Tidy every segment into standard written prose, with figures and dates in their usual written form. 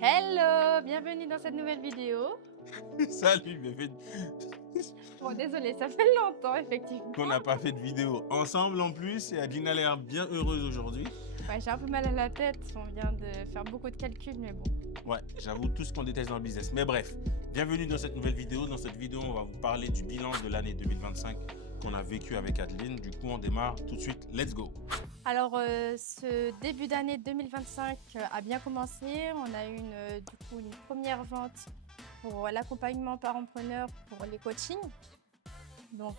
Hello, bienvenue dans cette nouvelle vidéo. Salut, bébé. Bon, désolé, ça fait longtemps, effectivement. Qu'on n'a pas fait de vidéo ensemble en plus et Adeline a l'air bien heureuse aujourd'hui. Ouais, j'ai un peu mal à la tête, on vient de faire beaucoup de calculs, mais bon. Ouais, j'avoue tout ce qu'on déteste dans le business. Mais bref, bienvenue dans cette nouvelle vidéo. Dans cette vidéo, on va vous parler du bilan de l'année 2025 qu'on a vécu avec Adeline. Du coup, on démarre tout de suite. Let's go. Alors, ce début d'année 2025 a bien commencé. On a eu une première vente pour l'accompagnement parent-preneur pour les coachings. Donc,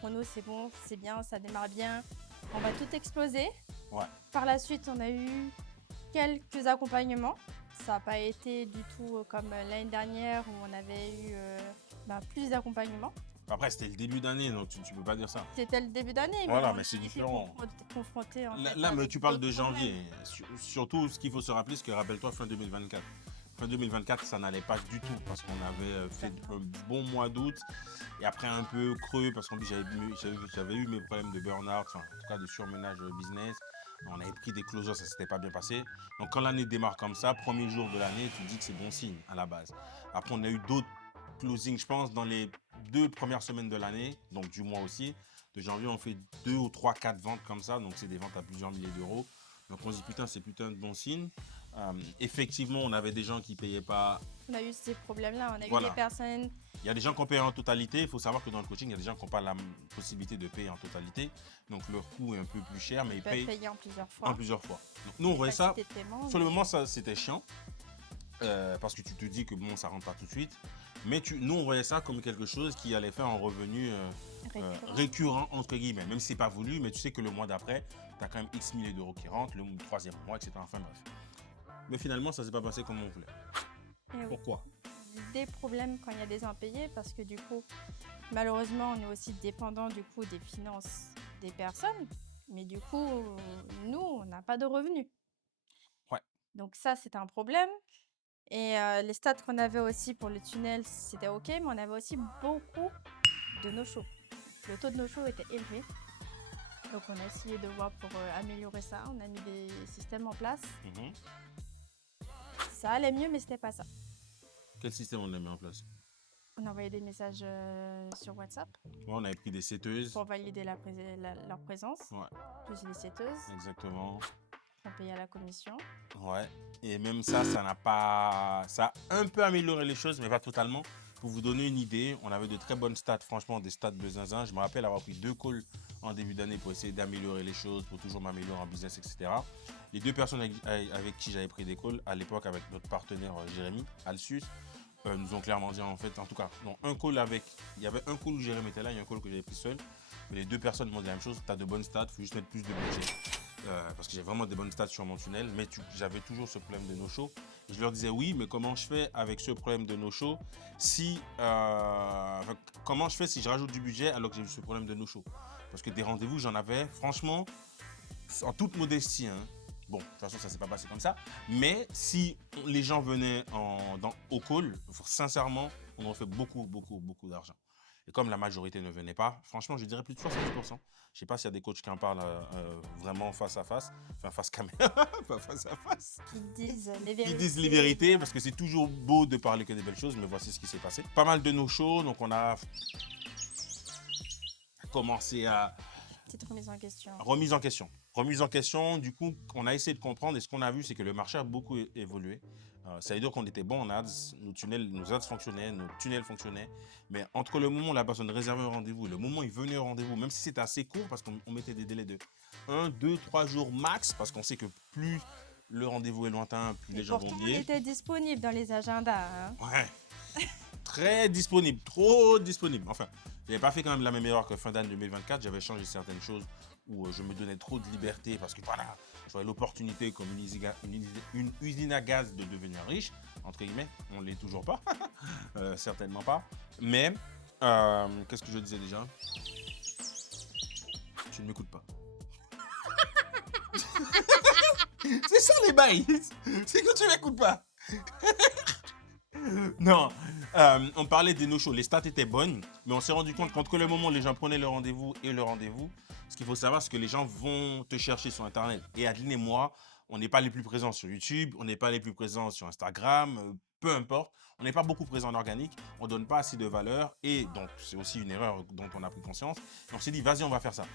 pour nous, c'est bon, c'est bien, ça démarre bien. On va tout exploser. Ouais. Par la suite, on a eu quelques accompagnements. Ça n'a pas été du tout comme l'année dernière où on avait eu plus d'accompagnements. Après, c'était le début d'année, donc tu peux pas dire ça. C'était le début d'année, Voilà, on mais c'est était différent. confrontés en fait, Là, mais avec tu parles de d'autres janvier. problèmes. Surtout, ce qu'il faut se rappeler, c'est que rappelle-toi, fin 2024. Fin 2024, ça n'allait pas du tout parce qu'on avait fait un bon mois d'août et après un peu creux parce qu'en plus j'avais eu mes problèmes de burn-out, enfin, en tout cas de surmenage business. On avait pris des closures, ça ne s'était pas bien passé. Donc quand l'année démarre comme ça, premier jour de l'année, tu te dis que c'est bon signe à la base. Après, on a eu d'autres closings, je pense, dans les 2 premières semaines de l'année, donc du mois aussi. De janvier, on fait 2 ou 3, 4 ventes comme ça, donc c'est des ventes à plusieurs milliers d'euros. Donc on se dit putain, c'est putain de bon signe. Effectivement, on avait des gens qui ne payaient pas. On a eu ces problèmes-là, on a Voilà. eu des personnes. Il y a des gens qui ont payé en totalité. Il faut savoir que dans le coaching, il y a des gens qui n'ont pas la possibilité de payer en totalité. Donc leur coût est un peu plus cher, mais ils Peuvent payent payer en plusieurs fois. en plusieurs fois. Donc, nous, on voyait ça. Capacité de paiement, Sur le mais moment, ça c'était chiant. Parce que tu te dis que bon, ça rentre pas tout de suite. Mais nous, on voyait ça comme quelque chose qui allait faire un revenu récurrent, entre guillemets. Même si c'est pas voulu, mais tu sais que le mois d'après, tu as quand même X milliers d'euros qui rentrent, le troisième mois, etc. Enfin bref. Mais finalement, ça s'est pas passé comme on voulait. Et oui. Pourquoi? Des problèmes quand il y a des impayés parce que du coup, malheureusement, on est aussi dépendant du coup des finances des personnes. Mais du coup, nous, on n'a pas de revenus. Ouais. Donc ça, c'est un problème. Et les stats qu'on avait aussi pour le tunnel, c'était OK, mais on avait aussi beaucoup de no-show. Le taux de no-show était élevé. Donc on a essayé de voir pour améliorer ça. On a mis des systèmes en place. Mhm. Ça allait mieux, mais c'était pas ça. Quel système on a mis en place? On envoyait des messages sur WhatsApp Ouais, on avait pris des setteuses. pour valider leur présence, Ouais, plus les setteuses. exactement. On payait à la commission. Ouais. Et même ça, ça a un peu amélioré les choses, mais pas totalement. Pour vous donner une idée, on avait de très bonnes stats, franchement, des stats de zinzin. Je me rappelle avoir pris 2 calls en début d'année pour essayer d'améliorer les choses, pour toujours m'améliorer en business, etc. Les 2 personnes avec qui j'avais pris des calls, à l'époque avec notre partenaire Jérémy, Alsus, nous ont clairement dit en fait, en tout cas, non, il y avait un call où Jérémy était là, il y a un call que j'avais pris seul. Mais les 2 personnes m'ont dit la même chose, tu as de bonnes stats, il faut juste mettre plus de budget. Parce que j'ai vraiment des bonnes stats sur mon tunnel, mais j'avais toujours ce problème de no-show. Je leur disais oui, mais comment je fais avec ce problème de no-show comment je fais si je rajoute du budget alors que j'ai eu ce problème de no-show? Parce que des rendez-vous, j'en avais, franchement, en toute modestie, hein. Bon, de toute façon, ça ne s'est pas passé comme ça. Mais si les gens venaient au call, sincèrement, on en fait beaucoup, beaucoup, beaucoup d'argent. Et comme la majorité ne venait pas, franchement, je dirais plus de 70%. Je ne sais pas s'il y a des coachs qui en parlent vraiment face à face, enfin face caméra, pas face à face. Qui disent les vérités. Ils disent les vérités parce que c'est toujours beau de parler que des belles choses, mais voici ce qui s'est passé. Pas mal de no-shows, donc on a commencé à Petite remise en question. remise en question. Remise en question, du coup, on a essayé de comprendre et ce qu'on a vu, c'est que le marché a beaucoup évolué. Ça veut dire qu'on était bon en ads, nos ads fonctionnaient, nos tunnels fonctionnaient. Mais entre le moment où la personne réservait un rendez-vous et le moment où il venait au rendez-vous, même si c'était assez court, parce qu'on mettait des délais de 1, 2, 3 jours max, parce qu'on sait que plus le rendez-vous est lointain, plus les gens vont Pourtant, on oublier. était disponible dans les agendas. Hein. Ouais. Très disponible, trop disponible. Enfin, je n'avais pas fait quand même la même erreur que fin d'année 2024. J'avais changé certaines choses où je me donnais trop de liberté parce que voilà, j'avais l'opportunité comme une usine à gaz de devenir riche, entre guillemets. On ne l'est toujours pas, certainement pas. Mais, qu'est-ce que je disais déjà? Tu ne m'écoutes pas. C'est ça les bails, c'est que tu ne m'écoutes pas. Non, on parlait des no-shows. Les stats étaient bonnes, mais on s'est rendu compte qu'entre le moment où les gens prenaient le rendez-vous et le rendez-vous, ce qu'il faut savoir, c'est que les gens vont te chercher sur Internet. Et Adeline et moi, on n'est pas les plus présents sur YouTube, on n'est pas les plus présents sur Instagram, peu importe. On n'est pas beaucoup présent en organique, on ne donne pas assez de valeur et donc c'est aussi une erreur dont on a pris conscience. Et on s'est dit, vas-y, on va faire ça.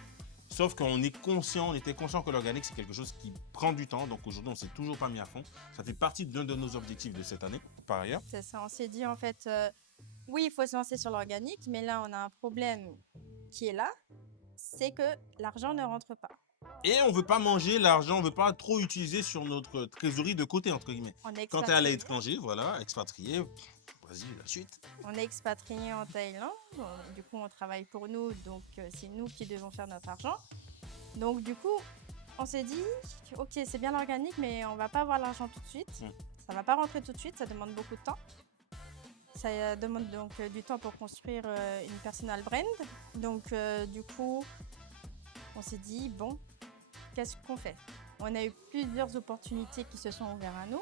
Sauf qu'on est conscient, on était conscient que l'organique, c'est quelque chose qui prend du temps. Donc aujourd'hui, on ne s'est toujours pas mis à fond. Ça fait partie d'un de nos objectifs de cette année, par ailleurs. C'est ça, on s'est dit en fait, oui, il faut se lancer sur l'organique, mais là, on a un problème qui est là, c'est que l'argent ne rentre pas. Et on ne veut pas manger l'argent, on ne veut pas trop utiliser sur notre trésorerie de côté, entre guillemets. On est Quand tu es à expatrié. l'étranger, voilà, expatrié, vas-y, la suite. On est expatrié en Thaïlande, du coup on travaille pour nous, donc c'est nous qui devons faire notre argent. Donc du coup, on s'est dit, ok, c'est bien l'organique, mais on va pas avoir l'argent tout de suite. Ça va pas rentrer tout de suite, ça demande beaucoup de temps. Ça demande donc du temps pour construire une personal brand. Donc du coup, on s'est dit, bon, qu'est-ce qu'on fait? On a eu plusieurs opportunités qui se sont ouvertes à nous.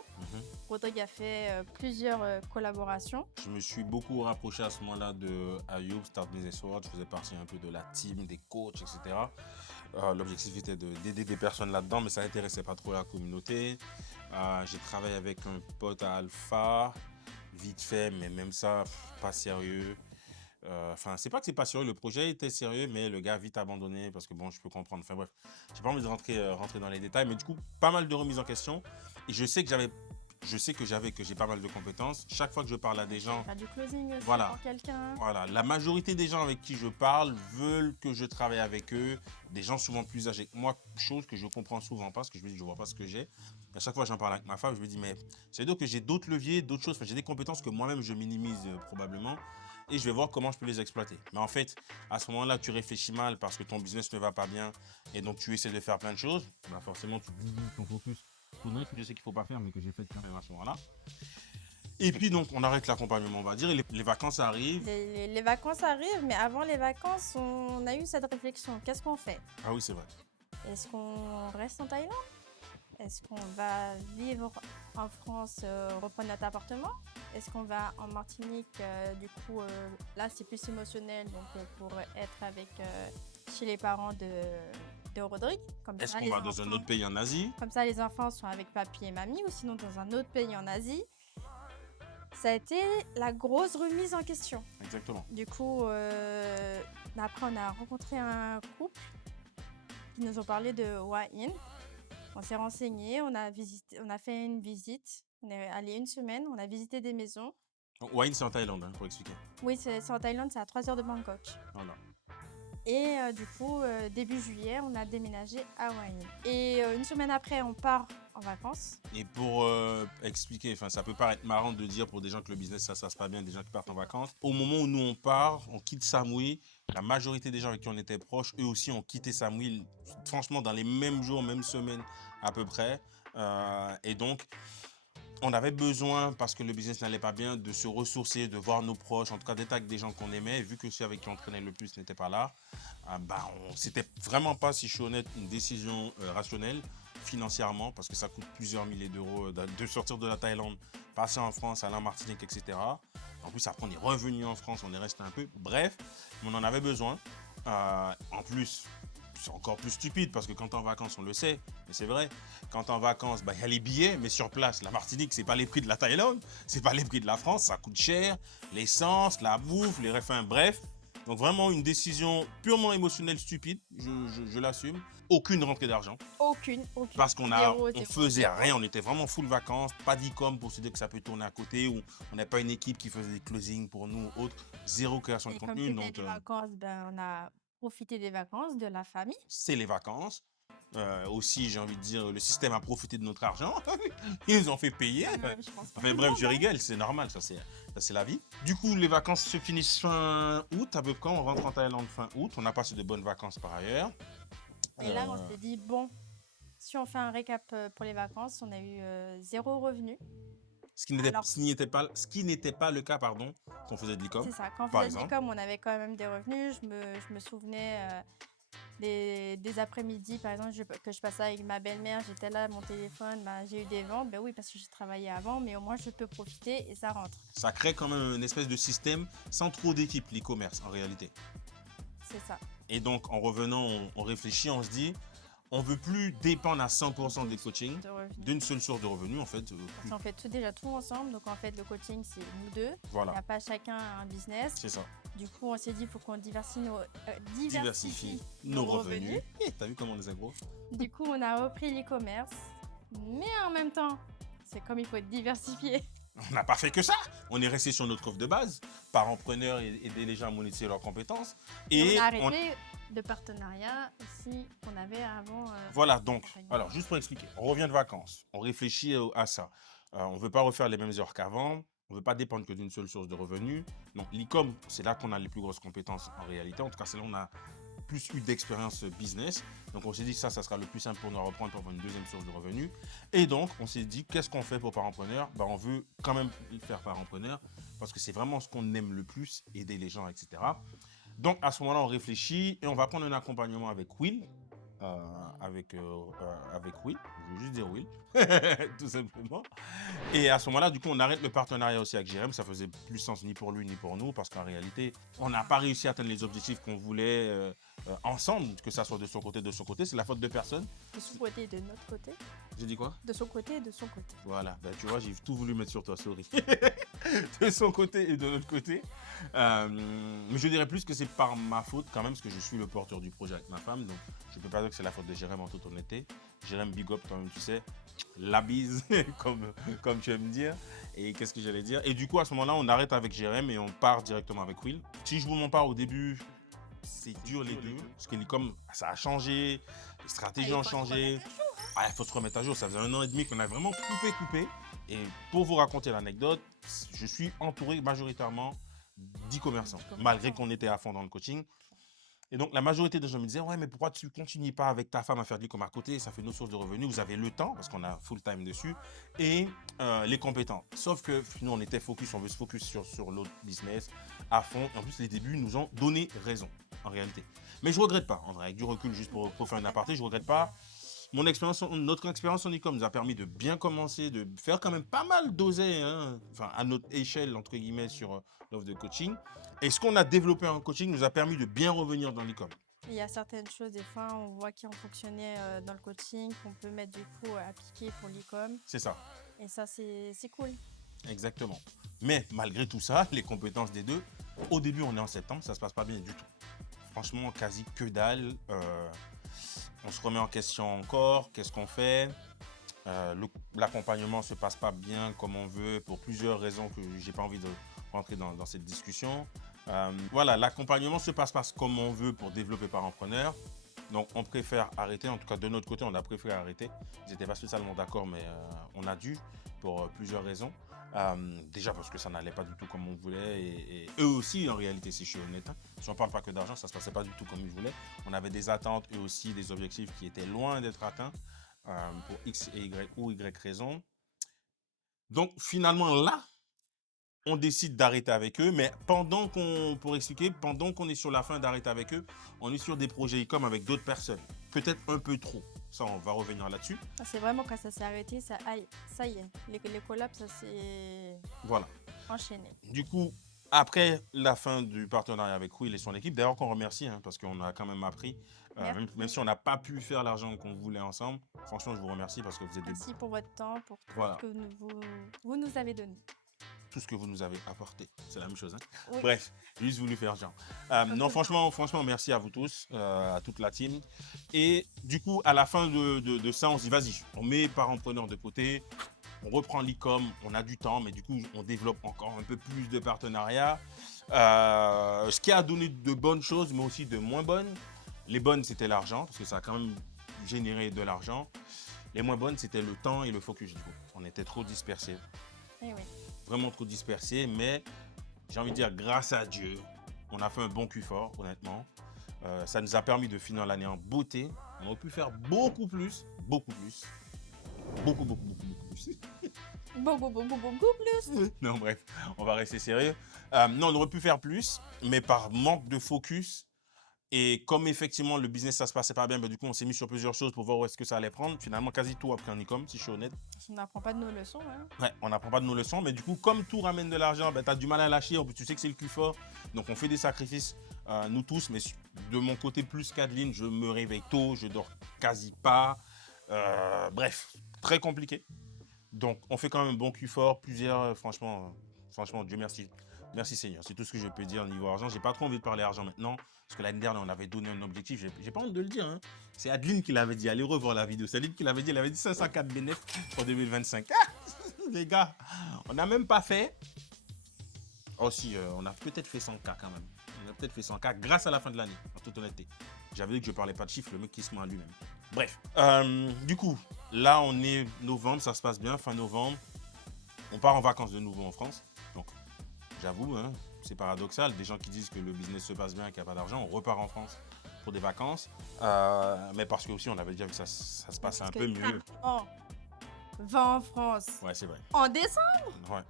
Rodrigue a fait plusieurs collaborations. Je me suis beaucoup rapproché à ce moment-là de Ayoub, Start Business World. Je faisais partie un peu de la team, des coachs, etc. L'objectif était d'aider des personnes là-dedans, mais ça n'intéressait pas trop la communauté. J'ai travaillé avec un pote à Alpha, vite fait, mais même ça, pas sérieux. Enfin, c'est pas que c'est pas sérieux, le projet était sérieux, mais le gars a vite abandonné parce que bon, je peux comprendre. Enfin bref, j'ai pas envie de rentrer dans les détails, mais du coup, pas mal de remises en question. Et je sais que j'ai pas mal de compétences. Chaque fois que je parle à des gens, Faire du closing aussi voilà, pour quelqu'un. voilà, la majorité des gens avec qui je parle veulent que je travaille avec eux, des gens souvent plus âgés que moi, chose que je comprends souvent pas, parce que je me dis, je vois pas ce que j'ai. À chaque fois, j'en parle avec ma femme, je me dis, mais c'est donc que j'ai d'autres leviers, d'autres choses, enfin, j'ai des compétences que moi-même je minimise probablement, et je vais voir comment je peux les exploiter. Mais en fait, à ce moment-là, tu réfléchis mal parce que ton business ne va pas bien, et donc tu essaies de faire plein de choses, bah forcément, tu divises ton focus. Tout que je sais qu'il faut pas faire, mais que j'ai fait quand même à ce moment-là. Et puis donc, on arrête l'accompagnement, on va dire, et les vacances arrivent. Les vacances arrivent, mais avant les vacances, on a eu cette réflexion. Qu'est-ce qu'on fait? Ah oui, c'est vrai. Est-ce qu'on reste en Thaïlande? Est-ce qu'on va vivre en France, reprendre notre appartement? Est-ce qu'on va en Martinique? Du coup, là, c'est plus émotionnel, donc pour être avec chez les parents de Rodrigue. Comme Est-ce ça, qu'on les va dans un enfants- autre pays en Asie? Comme ça, les enfants sont avec papy et mamie, ou sinon dans un autre pays en Asie. Ça a été la grosse remise en question. Exactement. Du coup, après, on a rencontré un couple qui nous ont parlé de Wahin. On s'est renseigné, on a fait une visite. On est allé une semaine, on a visité des maisons. Wine, c'est en Thaïlande, hein, pour expliquer. Oui, c'est en Thaïlande, c'est à 3 heures de Bangkok. Voilà. Et du coup, début juillet, on a déménagé à Wahin. Et une semaine après, on part en vacances. Et pour expliquer, enfin, ça peut paraître marrant de dire pour des gens que le business, ça se passe pas bien, des gens qui partent en vacances. Au moment où nous, on part, on quitte Samui, la majorité des gens avec qui on était proches, eux aussi ont quitté Samui, franchement, dans les mêmes jours, mêmes semaines à peu près. Et donc, on avait besoin, parce que le business n'allait pas bien, de se ressourcer, de voir nos proches, en tout cas d'être avec des gens qu'on aimait. Et vu que ceux avec qui on traînait le plus n'étaient pas là, c'était vraiment pas, si je suis honnête, une décision rationnelle financièrement, parce que ça coûte plusieurs milliers d'euros de sortir de la Thaïlande, passer en France, aller en Martinique, etc. En plus, après, on est revenu en France, on est resté un peu. Bref, on en avait besoin. En plus, c'est encore plus stupide parce que quand t'es en vacances, on le sait, mais c'est vrai. Quand t'es en vacances, il y a les billets, mais sur place, la Martinique, c'est pas les prix de la Thaïlande, c'est pas les prix de la France, ça coûte cher, l'essence, la bouffe, les refins, bref. Donc vraiment une décision purement émotionnelle stupide, je l'assume. Aucune rentrée d'argent. Aucune. Parce qu'on Zéro, faisait zéro. rien, on était vraiment full vacances, pas d'e-com pour se dire que ça peut tourner à côté, ou on n'a pas une équipe qui faisait des closings pour nous ou autre, zéro création de Et comme contenu. c'était Donc des vacances, on a profité des vacances, de la famille. c'est les vacances. Aussi, j'ai envie de dire, le système a profité de notre argent. Ils nous ont fait payer. Je pense pas Enfin tout bref, le je monde, rigole, c'est normal, ça c'est la vie. Du coup, les vacances se finissent fin août, à peu près. On rentre en Thaïlande fin août. On a passé de bonnes vacances par ailleurs. Et là, on s'est dit, bon, si on fait un récap pour les vacances, on a eu 0 revenu. Ce qui n'était pas le cas, pardon, quand on faisait de l'e-com. C'est ça, quand on par faisait de exemple. l'e-com, on avait quand même des revenus. Je me souvenais des après-midi, par exemple, que je passais avec ma belle-mère, j'étais là, mon téléphone, j'ai eu des ventes. Ben oui, parce que j'ai travaillé avant, mais au moins je peux profiter et ça rentre. Ça crée quand même une espèce de système sans trop d'équipe, l'e-commerce, en réalité. C'est ça. Et donc, en revenant, on réfléchit, on se dit, on veut plus dépendre à 100% des coachings, De revenus. d'une seule source de revenus en fait. Parce qu'on fait déjà tout ensemble. Donc en fait, le coaching, c'est nous deux. Il Voilà, n'y a pas chacun un business. c'est ça. Du coup, on s'est dit, il faut qu'on Diversifie diversifie nos revenus. T'as vu comment on est gros? Du coup, on a repris l'e-commerce. Mais en même temps, c'est comme il faut être diversifié. On n'a pas fait que ça. On est resté sur notre offre de base. Parents-preneurs et aider les gens à monétiser leurs compétences. Et on a arrêté de partenariat aussi qu'on avait avant. Voilà, donc, alors juste pour expliquer, on revient de vacances, on réfléchit à ça. On ne veut pas refaire les mêmes erreurs qu'avant, on ne veut pas dépendre que d'une seule source de revenus. Donc, l'e-com, c'est là qu'on a les plus grosses compétences en réalité. En tout cas, c'est là où on a plus eu d'expérience business. Donc, on s'est dit que ça sera le plus simple pour nous reprendre pour avoir une deuxième source de revenus. Et donc, on s'est dit, qu'est-ce qu'on fait pour Parentpreneur? On veut quand même faire Parentpreneur parce que c'est vraiment ce qu'on aime le plus, aider les gens, etc. Donc, à ce moment-là, on réfléchit et on va prendre un accompagnement avec Will. Avec Will, je veux juste dire Will, tout simplement. Et à ce moment-là, du coup, on arrête le partenariat aussi avec Jérém. Ça faisait plus sens ni pour lui ni pour nous parce qu'en réalité, on n'a pas réussi à atteindre les objectifs qu'on voulait ensemble, que ça soit de son côté, de son côté. C'est la faute de personne. De son côté et de notre côté. J'ai dit quoi? De son côté et de son côté. Voilà, tu vois, j'ai tout voulu mettre sur toi, sorry. De son côté et de notre côté. Mais je dirais plus que c'est par ma faute quand même, parce que je suis le porteur du projet avec ma femme. Donc, je ne peux pas dire que c'est la faute de Jérém en toute honnêteté. Jérém, big up, toi-même, tu sais. La bise, comme tu aimes dire. Et qu'est-ce que j'allais dire? Et du coup, à ce moment-là, on arrête avec Jérém et on part directement avec Will. Si je vous mens pas au début, c'est dur les deux. Parce que comme ça a changé, les stratégies ont changé. Il faut se remettre à jour. Ça faisait 1 an et demi qu'on a vraiment coupé. Et pour vous raconter l'anecdote, je suis entouré majoritairement d'e-commerçants, malgré qu'on était à fond dans le coaching. Et donc, la majorité des gens me disaient, ouais, mais pourquoi tu ne continues pas avec ta femme à faire de l'e-commerce à côté? Ça fait nos sources de revenus. Vous avez le temps, parce qu'on a full time dessus, et les compétences. Sauf que nous, on était focus, on veut se focus sur l'autre business à fond. En plus, les débuts nous ont donné raison, en réalité. Mais je ne regrette pas, en vrai, avec du recul, juste pour faire une aparté, je ne regrette pas. Notre expérience en e-com nous a permis de bien commencer, de faire quand même pas mal d'oseille, hein, enfin, à notre échelle, entre guillemets, sur l'offre de coaching. Et ce qu'on a développé en coaching nous a permis de bien revenir dans l'e-com. Il y a certaines choses, des fois, on voit qui ont fonctionné dans le coaching, qu'on peut mettre du coup appliquer pour l'e-com. C'est ça. Et ça, c'est cool. Exactement. Mais malgré tout ça, les compétences des deux, au début, on est en septembre, ça se passe pas bien du tout. Franchement, quasi que dalle. On se remet en question encore. Qu'est-ce qu'on fait? L'accompagnement ne se passe pas bien comme on veut pour plusieurs raisons que j'ai pas envie de rentrer dans cette discussion. Voilà, l'accompagnement ne se passe pas comme on veut pour développer Parentpreneur. Donc, on préfère arrêter. En tout cas, de notre côté, on a préféré arrêter. Ils n'étaient pas spécialement d'accord, mais on a dû pour plusieurs raisons. Déjà parce que ça n'allait pas du tout comme on voulait et eux aussi en réalité, si je suis honnête, hein, si on ne parle pas que d'argent, ça ne se passait pas du tout comme ils voulaient. On avait des attentes, eux aussi, des objectifs qui étaient loin d'être atteints pour X et Y ou Y raison. Donc finalement là, on décide d'arrêter avec eux, mais pendant qu'on est sur la fin d'arrêter avec eux, on est sur des projets e-com avec d'autres personnes, peut-être un peu trop. Ça, on va revenir là-dessus. C'est vraiment quand ça s'est arrêté, ça y est, les collabs, ça s'est enchaîné. Du coup, après la fin du partenariat avec Will et son équipe, d'ailleurs qu'on remercie, hein, parce qu'on a quand même appris, même si on n'a pas pu faire l'argent qu'on voulait ensemble, franchement, je vous remercie parce que vous êtes Merci pour votre temps, pour tout ce que vous nous avez donné. Tout ce que vous nous avez apporté. C'est la même chose. Hein? Oui. Bref, j'ai juste voulu faire genre. Non, franchement, merci à vous tous, à toute la team. Et du coup, à la fin de ça, on se dit, vas-y, on met Parentpreneur de côté, on reprend l'e-com, on a du temps, mais du coup, on développe encore un peu plus de partenariats. Ce qui a donné de bonnes choses, mais aussi de moins bonnes. Les bonnes, c'était l'argent, parce que ça a quand même généré de l'argent. Les moins bonnes, c'était le temps et le focus. Du coup, on était trop dispersés. Eh oui. Vraiment trop dispersés, mais j'ai envie de dire grâce à Dieu, on a fait un bon cul fort, honnêtement. Ça nous a permis de finir l'année en beauté. On aurait pu faire beaucoup plus. Beaucoup plus. Beaucoup plus. Beaucoup plus. Non, bref, on va rester sérieux. Non, on aurait pu faire plus, mais par manque de focus. Et comme effectivement le business ça se passait pas bien, du coup on s'est mis sur plusieurs choses pour voir où est-ce que ça allait prendre. Finalement quasi tout a pris en e-com, si je suis honnête. On n'apprend pas de nos leçons. Hein. Ouais, on n'apprend pas de nos leçons, mais du coup comme tout ramène de l'argent, tu as du mal à lâcher, en plus tu sais que c'est le cul fort. Donc on fait des sacrifices nous tous, mais de mon côté, plus qu'Adeline, je me réveille tôt, je dors quasi pas. Bref, très compliqué. Donc, on fait quand même un bon cul fort, plusieurs, franchement, Dieu merci. Merci Seigneur, c'est tout ce que je peux dire au niveau argent. J'ai pas trop envie de parler argent maintenant, parce que l'année dernière, on avait donné un objectif. J'ai pas honte de le dire, hein. C'est Adeline qui l'avait dit. Allez revoir la vidéo. C'est Adeline qui l'avait dit. Elle avait dit 504 bénéfices pour 2025. Ah, les gars, on n'a même pas fait. Oh si, on a peut-être fait 100K quand même. On a peut-être fait 100K grâce à la fin de l'année, en toute honnêteté. J'avais dit que je parlais pas de chiffres, le mec qui se ment à lui-même. Bref, du coup, là on est novembre, ça se passe bien, fin novembre. On part en vacances de nouveau en France. Donc, j'avoue, hein, c'est paradoxal. Des gens qui disent que le business se passe bien et qu'il n'y a pas d'argent, on repart en France pour des vacances. Mais parce que aussi, on avait déjà vu que ça se passe un peu mieux. Va en France. Ouais, c'est vrai. En décembre. Ouais.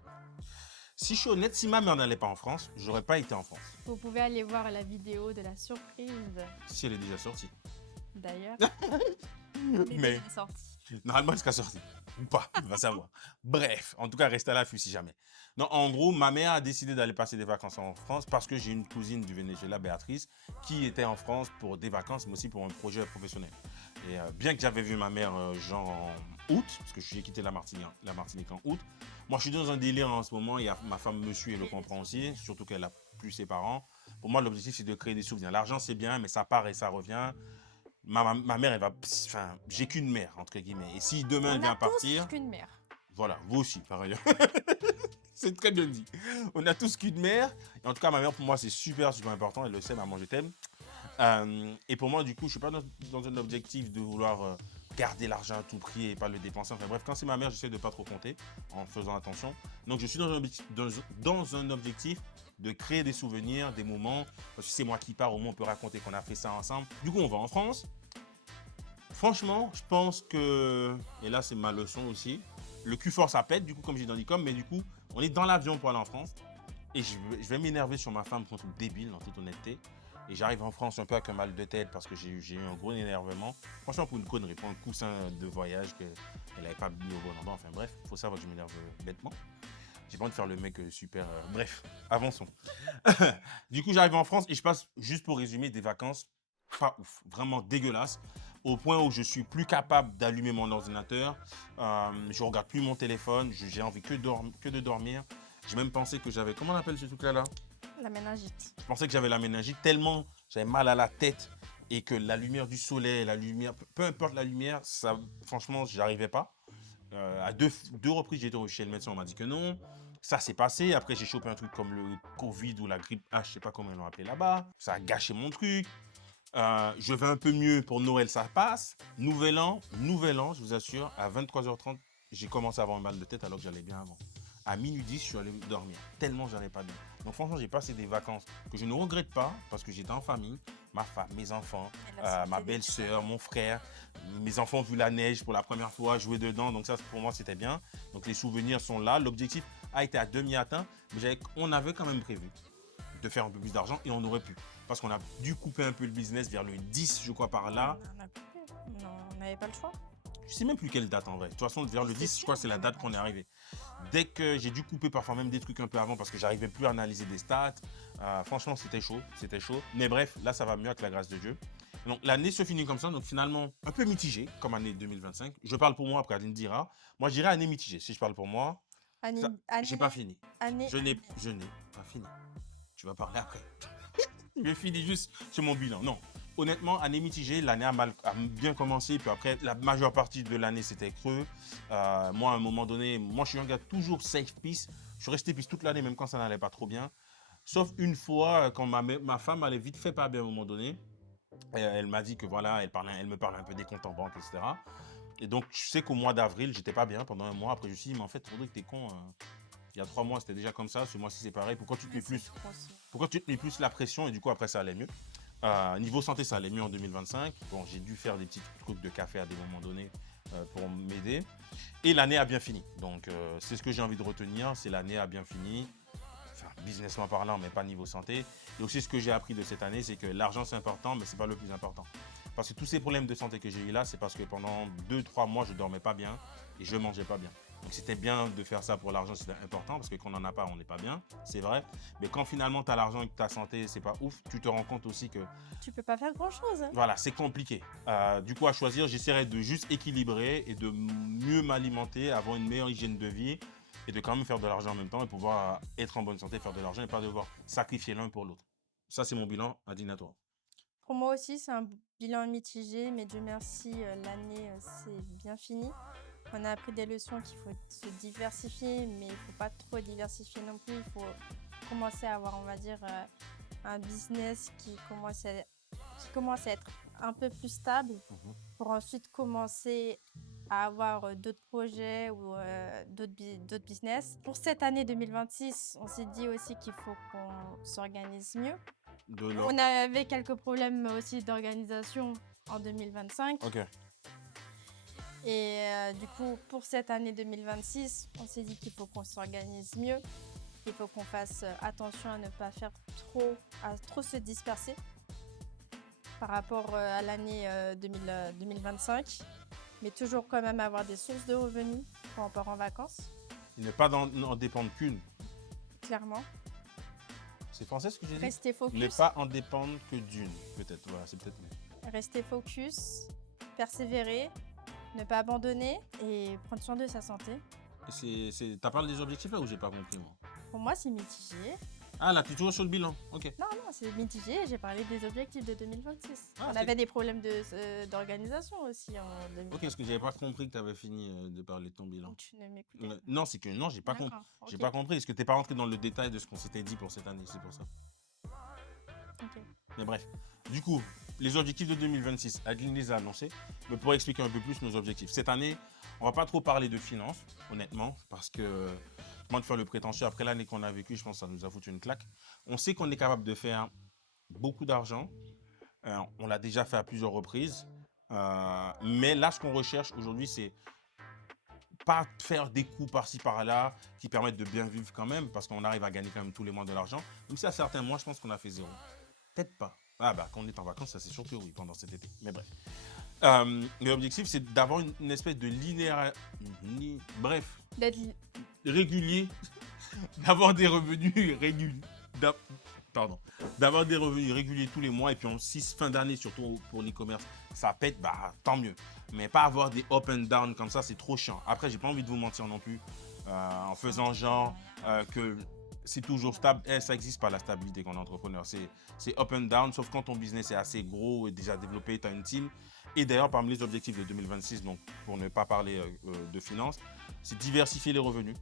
Si je suis honnête, si ma mère n'allait pas en France, j'aurais pas été en France. Vous pouvez aller voir la vidéo de la surprise. Si elle est déjà sortie. D'ailleurs. Mais Elle est sortie. normalement, elle sera sortie. Ou pas, on va savoir. Bref, en tout cas, restez à l'affût si jamais. Non, en gros, ma mère a décidé d'aller passer des vacances en France parce que j'ai une cousine du Venezuela, Béatrice, qui était en France pour des vacances, mais aussi pour un projet professionnel. Et bien que j'avais vu ma mère genre en août, parce que j'ai quitté la Martinique en août, moi je suis dans un délire en ce moment, et ma femme me suit et le comprend aussi, surtout qu'elle a plus ses parents. Pour moi, l'objectif, c'est de créer des souvenirs. L'argent, c'est bien, mais ça part et ça revient. Ma mère, elle va... Enfin, j'ai qu'une mère, entre guillemets. Et si demain, elle vient partir... On a tous qu'une mère. Voilà, vous aussi, par ailleurs. C'est très bien dit. On a tous qu'une mère. Et en tout cas, ma mère, pour moi, c'est super, super important. Elle le sait, maman, je t'aime. Et pour moi, du coup, je ne suis pas dans un objectif de vouloir garder l'argent à tout prix et pas le dépenser. Enfin bref, quand c'est ma mère, j'essaie de ne pas trop compter en faisant attention. Donc, je suis dans un objectif de créer des souvenirs, des moments. Parce que c'est moi qui pars, au moins, on peut raconter qu'on a fait ça ensemble. Du coup, on va en France. Franchement, je pense que, et là, c'est ma leçon aussi, le cul fort, ça pète, du coup, comme j'ai dit dans l'icône, mais du coup, on est dans l'avion pour aller en France. Et je vais m'énerver sur ma femme pour un truc débile, en toute honnêteté. Et j'arrive en France un peu avec un mal de tête parce que j'ai eu un gros énervement. Franchement, pour une connerie, pour un coussin de voyage qu'elle n'avait pas mis au bon endroit. Enfin bref, il faut savoir que je m'énerve bêtement. J'ai pas envie de faire le mec super... Bref, avançons. Du coup, j'arrive en France et je passe, juste pour résumer, des vacances pas ouf. Vraiment dégueulasses. Au point où je suis plus capable d'allumer mon ordinateur. Je regarde plus mon téléphone. J'ai envie que de dormir. J'ai même pensé que j'avais... Comment on appelle ce truc-là là? La méningite. Je pensais que j'avais la méningite tellement j'avais mal à la tête et que la lumière du soleil, la lumière, peu importe la lumière, ça, franchement, j'y arrivais pas. À deux reprises, j'ai été chez le médecin, on m'a dit que non. Ça s'est passé. Après, j'ai chopé un truc comme le Covid ou la grippe H, je sais pas comment ils l'ont appelé là-bas. Ça a gâché mon truc. Je vais un peu mieux pour Noël, ça passe. Nouvel an, je vous assure, à 23h30, j'ai commencé à avoir un mal de tête alors que j'allais bien avant. À minuit 10, je suis allé dormir, tellement j'allais pas bien. Donc franchement, j'ai passé des vacances que je ne regrette pas parce que j'étais en famille, ma femme, mes enfants, ma belle-sœur, mon frère. Mes enfants ont vu la neige pour la première fois, jouer dedans, donc ça pour moi c'était bien. Donc les souvenirs sont là, l'objectif a été à demi atteint, mais on avait quand même prévu de faire un peu plus d'argent et on aurait pu. Parce qu'on a dû couper un peu le business vers le 10, je crois, par là. Non, on n'avait pas le choix. Je sais même plus quelle date en vrai. De toute façon, vers le 10, je crois que c'est la date qu'on est arrivé. Dès que j'ai dû couper parfois même des trucs un peu avant parce que j'arrivais plus à analyser des stats. Franchement, c'était chaud, c'était chaud. Mais bref, là, ça va mieux avec la grâce de Dieu. Donc, l'année se finit comme ça. Donc, finalement, un peu mitigé comme année 2025. Je parle pour moi, après Adeline dira. Moi, je dirais année mitigée. Si je parle pour moi, j'ai pas fini. Je n'ai pas fini. Tu vas parler après. Je finis juste sur mon bilan. Non. Honnêtement, année mitigée, l'année a bien commencé, puis après, la majeure partie de l'année, c'était creux. Moi, à un moment donné, moi, je suis un gars toujours safe peace. Je suis resté peace toute l'année, même quand ça n'allait pas trop bien. Sauf une fois, quand ma femme allait vite fait pas bien à un moment donné. Elle m'a dit que voilà, elle me parlait un peu des comptes en banque, etc. Et donc, je sais qu'au mois d'avril, j'étais pas bien pendant un mois. Après, je me suis dit, mais en fait, Rodrigue, t'es con. Il y a 3 mois, c'était déjà comme ça. Ce mois-ci, c'est pareil. Pourquoi tu te mets plus la pression? Et du coup, après, ça allait mieux. Niveau santé, ça allait mieux en 2025. Bon, j'ai dû faire des petits trucs de café à des moments donnés pour m'aider. Et l'année a bien fini. Donc, c'est ce que j'ai envie de retenir. C'est l'année a bien fini. Enfin, businessment parlant, mais pas niveau santé. Et aussi, ce que j'ai appris de cette année, c'est que l'argent, c'est important, mais c'est pas le plus important. Parce que tous ces problèmes de santé que j'ai eu là, c'est parce que pendant 2-3 mois, je dormais pas bien et je mangeais pas bien. Donc c'était bien de faire ça pour l'argent, c'était important parce que quand on n'en a pas, on n'est pas bien, c'est vrai. Mais quand finalement tu as l'argent et que ta santé, c'est pas ouf, tu te rends compte aussi que Tu peux pas faire grand-chose, hein. voilà, c'est compliqué. Du coup, à choisir, j'essaierai de juste équilibrer et de mieux m'alimenter, avoir une meilleure hygiène de vie et de quand même faire de l'argent en même temps et pouvoir être en bonne santé, faire de l'argent et pas devoir sacrifier l'un pour l'autre. Ça, c'est mon bilan. Adine, à toi. Pour moi aussi, c'est un bilan mitigé, mais Dieu merci, l'année, s'est bien finie. On a appris des leçons qu'il faut se diversifier, mais il faut pas trop diversifier non plus. Il faut commencer à avoir, on va dire, un business qui commence à être un peu plus stable Mhm. pour ensuite commencer à avoir d'autres projets ou d'autres business. Pour cette année 2026, on s'est dit aussi qu'il faut qu'on s'organise mieux. De l'or. On avait quelques problèmes aussi d'organisation en 2025. Ok. Et du coup, pour cette année 2026, on s'est dit qu'il faut qu'on s'organise mieux. Il faut qu'on fasse attention à ne pas faire à trop se disperser par rapport à l'année 2025. Mais toujours quand même avoir des sources de revenus quand on part en vacances, Il ne pas en dépendre qu'une. clairement. C'est français ce que j'ai dit? Rester Il n'est focus, pas en dépendre que d'une, peut-être. Voilà, c'est peut-être mieux. rester focus, persévérer, ne pas abandonner et prendre soin de sa santé. T'as parlé des objectifs là ou j'ai pas compris moi? Pour moi, c'est mitigé. Ah là, tu es toujours sur le bilan. Ok. Non, non, c'est mitigé. J'ai parlé des objectifs de 2026. Ah, On avait des problèmes d'organisation aussi en 2026. Ok, parce que j'avais pas compris que tu avais fini de parler de ton bilan. Donc, tu ne m'écoutais pas. Non, c'est que non, j'ai pas compris. D'accord, J'ai ok, pas compris. Est-ce que t'es pas rentré dans le détail de ce qu'on s'était dit pour cette année? C'est pour ça. ok. Mais bref. Du coup, les objectifs de 2026, Adeline les a annoncés. Mais pour expliquer un peu plus nos objectifs. Cette année, on va pas trop parler de finances, honnêtement, parce que moi de faire le prétentieux, après l'année qu'on a vécue, je pense que ça nous a foutu une claque. On sait qu'on est capable de faire beaucoup d'argent. On l'a déjà fait à plusieurs reprises. Mais là, ce qu'on recherche aujourd'hui, c'est pas faire des coups par-ci par-là qui permettent de bien vivre quand même, parce qu'on arrive à gagner quand même tous les mois de l'argent. Même si à certains mois, je pense qu'on a fait zéro. Peut-être pas. Ah bah, quand on est en vacances, ça c'est sûr que oui, pendant cet été. Mais bref. L'objectif, c'est d'avoir une espèce de linéaire... Bref, D'être régulier, d'avoir des revenus réguliers. Pardon. D'avoir des revenus réguliers tous les mois et puis en fin d'année, surtout pour l'e-commerce, ça pète, bah tant mieux. Mais pas avoir des up and down comme ça, c'est trop chiant. Après, j'ai pas envie de vous mentir non plus en faisant genre que c'est toujours stable. Ça n'existe pas la stabilité quand on est entrepreneur. C'est up and down, sauf quand ton business est assez gros et déjà développé, tu as une team. Et d'ailleurs, parmi les objectifs de 2026, donc pour ne pas parler de finances, c'est diversifier les revenus.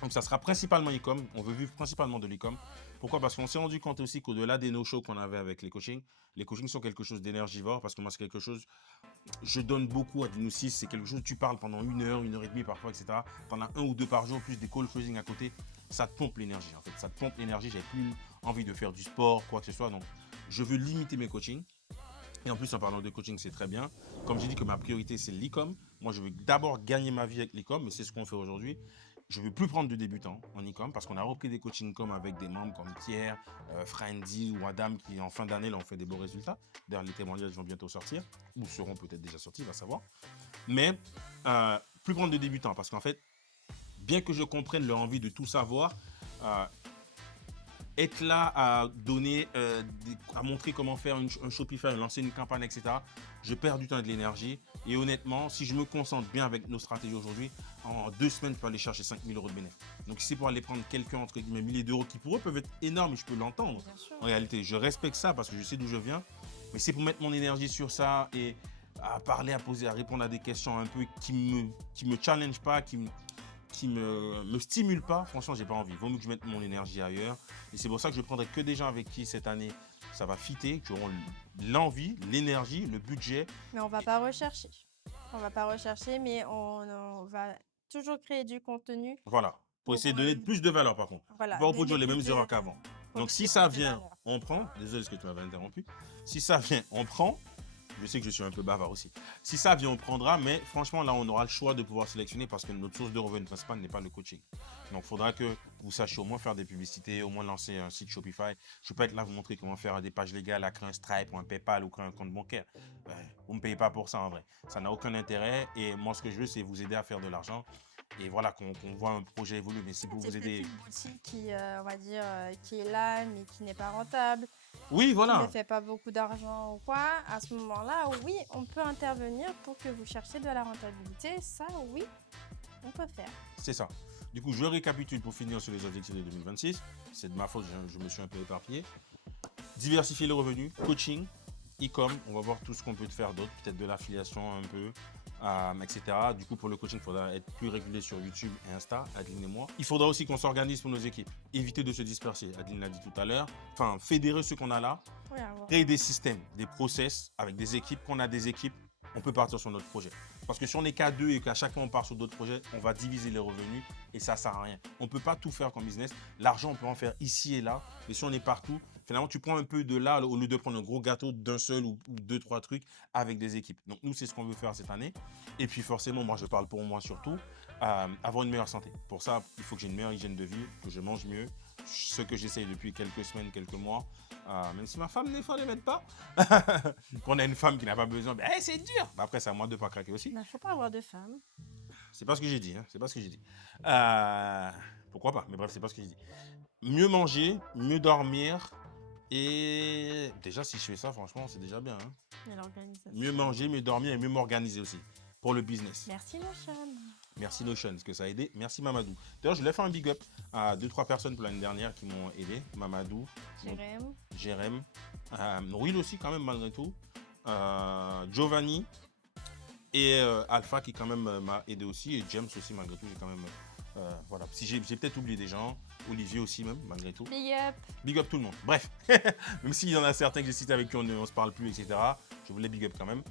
Donc, ça sera principalement e-com. On veut vivre principalement de l'e-com. Pourquoi? Parce qu'on s'est rendu compte aussi qu'au-delà des no-shows qu'on avait avec les coachings sont quelque chose d'énergivore. Parce que moi, c'est quelque chose, je donne beaucoup à Dino 6. C'est quelque chose, tu parles pendant 1 heure et demie parfois, etc. T'en as 1 ou 2 par jour, plus des call closing à côté. Ça te pompe l'énergie, en fait. Ça te pompe l'énergie. J'avais plus envie de faire du sport, quoi que ce soit. Donc, je veux limiter mes coachings. Et en plus, en parlant de coaching, c'est très bien. Comme j'ai dit que ma priorité, c'est l'e-com. Moi, je veux d'abord gagner ma vie avec l'e-com, mais c'est ce qu'on fait aujourd'hui. Je ne veux plus prendre de débutants en e-com parce qu'on a repris des coachings com avec des membres comme Pierre, Friendy ou Adam qui, en fin d'année, là, ont fait des beaux résultats. D'ailleurs, les témoignages vont bientôt sortir ou seront peut-être déjà sortis, on va savoir. Mais plus prendre de débutants parce qu'en fait, bien que je comprenne leur envie de tout savoir, être là à donner, à montrer comment faire un Shopify, lancer une campagne, etc. Je perds du temps et de l'énergie. Et honnêtement, si je me concentre bien avec nos stratégies aujourd'hui, en 2 semaines, je peux aller chercher 5 000 € de bénéfices. Donc, si c'est pour aller prendre quelqu'un entre guillemets milliers d'euros qui pour eux peuvent être énormes, je peux l'entendre. bien sûr. En réalité, je respecte ça parce que je sais d'où je viens. Mais c'est pour mettre mon énergie sur ça et à parler, à poser, à répondre à des questions un peu qui me challenge pas, qui me stimule pas. Franchement, j'ai pas envie. Vaut mieux que je mette mon énergie ailleurs. Et c'est pour ça que je prendrai que des gens avec qui cette année ça va fitter, qui auront l'envie, l'énergie, le budget. Mais on va pas rechercher. On va pas rechercher, mais on va toujours créer du contenu Voilà. Pour essayer de donner plus de valeur par contre. voilà, Pas reproduire les donner mêmes plus de- erreurs qu'avant. Donc si produire ça plus de vient, valeur. on prend. Désolé parce que tu m'avais interrompu. Si ça vient, on prend. Je sais que je suis un peu bavard aussi. Si ça vient, on prendra. Mais franchement, là, on aura le choix de pouvoir sélectionner parce que notre source de revenus principale n'est pas le coaching. Donc, il faudra que vous sachiez au moins faire des publicités, au moins lancer un site Shopify. Je peux être là vous montrer comment faire des pages légales, à créer un Stripe ou un PayPal ou créer un compte bancaire. Vous ne me payez pas pour ça en vrai. Ça n'a aucun intérêt. Et moi, ce que je veux, c'est vous aider à faire de l'argent et voilà, qu'on voit un projet évoluer. Mais c'est pour C'est vous peut-être aider. une boutique qui, on va dire, qui est là, mais qui n'est pas rentable, Oui, qui ne voilà, fait pas beaucoup d'argent ou quoi. À ce moment-là, oui, on peut intervenir pour que vous cherchiez de la rentabilité. Ça, oui, on peut faire. c'est ça. Du coup, je récapitule pour finir sur les objectifs de 2026. C'est de ma faute, je me suis un peu éparpillé. Diversifier les revenus, coaching, e-com, on va voir tout ce qu'on peut faire d'autre, peut-être de l'affiliation un peu, etc. Du coup, pour le coaching, il faudra être plus régulier sur YouTube et Insta, Adeline et moi. Il faudra aussi qu'on s'organise pour nos équipes, éviter de se disperser, Adeline l'a dit tout à l'heure, enfin, fédérer ce qu'on a là, Oui, à voir. créer des systèmes, des process avec des équipes. Qu'on a des équipes, on peut partir sur notre projet. Parce que si on n'est qu'à deux et qu'à chaque fois on part sur d'autres projets, on va diviser les revenus et ça ne sert à rien. On ne peut pas tout faire comme business. L'argent, on peut en faire ici et là. Mais si on est partout, finalement, tu prends un peu de là au lieu de prendre un gros gâteau d'un seul ou deux, trois trucs avec des équipes. Donc, nous, c'est ce qu'on veut faire cette année. Et puis, forcément, moi, je parle pour moi surtout, avoir une meilleure santé. Pour ça, il faut que j'ai une meilleure hygiène de vie, que je mange mieux. Ce que j'essaye depuis quelques semaines, quelques mois. Même si ma femme, des fois, ne m'aide pas. Qu'on a une femme qui n'a pas besoin, ben, c'est dur. Ben, après, c'est à moi de ne pas craquer aussi. Il ne faut pas avoir de femme. C'est pas ce que j'ai dit, hein. C'est pas ce que j'ai dit. Pourquoi pas? Mais bref, c'est pas ce que j'ai dit. Mieux manger, mieux dormir. Et déjà, si je fais ça, franchement, c'est déjà bien, hein. Et l'organisation. Mieux manger, mieux dormir et mieux m'organiser aussi pour le business. Merci, Notion. Merci Notion, parce que ça a aidé. Merci Mamadou. D'ailleurs, je voulais faire un big up à 2-3 personnes pour l'année dernière qui m'ont aidé. Mamadou, Jérém. Jérém, Will aussi quand même malgré tout, Giovanni et Alpha qui quand même m'a aidé aussi, et James aussi malgré tout. J'ai quand même voilà. Si j'ai peut-être oublié des gens, Olivier aussi même malgré tout. Big up. Big up tout le monde. Bref, même s'il y en a certains que j'ai cités avec qui on ne se parle plus, etc. Je voulais big up quand même.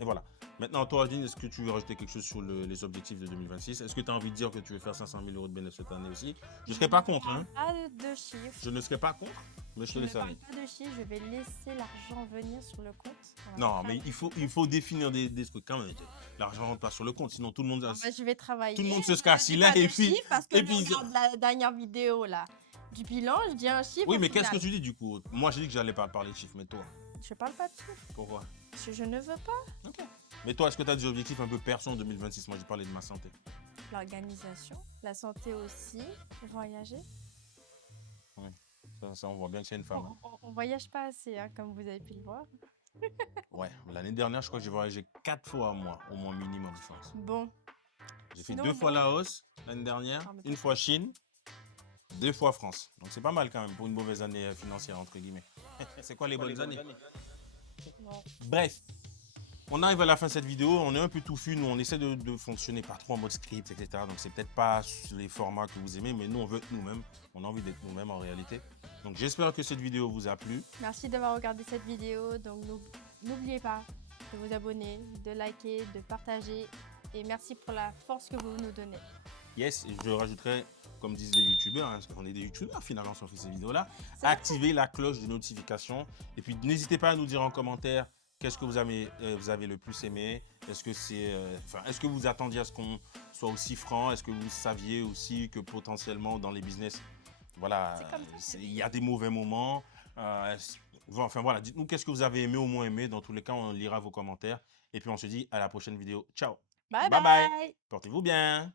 Et voilà. Maintenant, toi, Adeline, est-ce que tu veux rajouter quelque chose sur les objectifs de 2026? Est-ce que tu as envie de dire que tu veux faire 500 000 € de bénéfice cette année aussi? Je ne serais pas contre, hein. Pas de chiffres. Je ne serais pas contre, mais je te Je ne laisse parle aller. pas de chiffres, je vais laisser l'argent venir sur le compte. On va Non, pas- mais il faut définir des trucs quand même. L'argent rentre pas sur le compte, sinon tout le monde... Moi, je vais travailler. Tout le monde se Je casse dis là pas et de puis... chiffres parce que et puis- je regarde la dernière vidéo là du bilan, je dis un chiffre. Oui, au mais qu'est-ce que final. tu dis du coup? Moi, j'ai dit que j'allais pas parler de chiffres, mais toi, Je parle pas de chiffres. pourquoi? Parce que je ne veux pas. Ok. Mais toi, est-ce que tu as des objectifs un peu perso en 2026? Moi, j'ai parlé de ma santé. L'organisation, la santé aussi, voyager. Ça, on voit bien que c'est une femme, hein. On voyage pas assez, hein, comme vous avez pu le voir. Ouais, l'année dernière, je crois que j'ai voyagé 4 fois à moi, au moins minimum, je pense. Bon, J'ai fait Sinon, 2 fois bon. Laos l'année dernière, Ah, mais une fois Chine, 2 fois France. Donc c'est pas mal quand même pour une mauvaise année financière, entre guillemets. C'est quoi les bonnes années? non. Bref, on arrive à la fin de cette vidéo, on est un peu touffu, nous on essaie de fonctionner pas trop en mode script, etc. Donc c'est peut-être pas les formats que vous aimez, mais nous on veut être nous-mêmes, on a envie d'être nous-mêmes en réalité. Donc j'espère que cette vidéo vous a plu. Merci d'avoir regardé cette vidéo. Donc n'oubliez pas de vous abonner, de liker, de partager. Et merci pour la force que vous nous donnez. Yes, et je rajouterai, comme disent les youtubeurs, hein, parce qu'on est des youtubeurs finalement si on fait ces vidéos-là, C'est activez la cloche de notification. Et puis n'hésitez pas à nous dire en commentaire qu'est-ce que vous avez le plus aimé. Est-ce que est-ce que vous attendiez à ce qu'on soit aussi franc? Est-ce que vous saviez aussi que potentiellement dans les business, voilà, C'est comme ça. il y a des mauvais moments. Enfin voilà, dites-nous qu'est-ce que vous avez aimé ou moins aimé. Dans tous les cas, on lira vos commentaires. Et puis on se dit à la prochaine vidéo. Ciao. Bye Bye bye. bye. Portez-vous bien.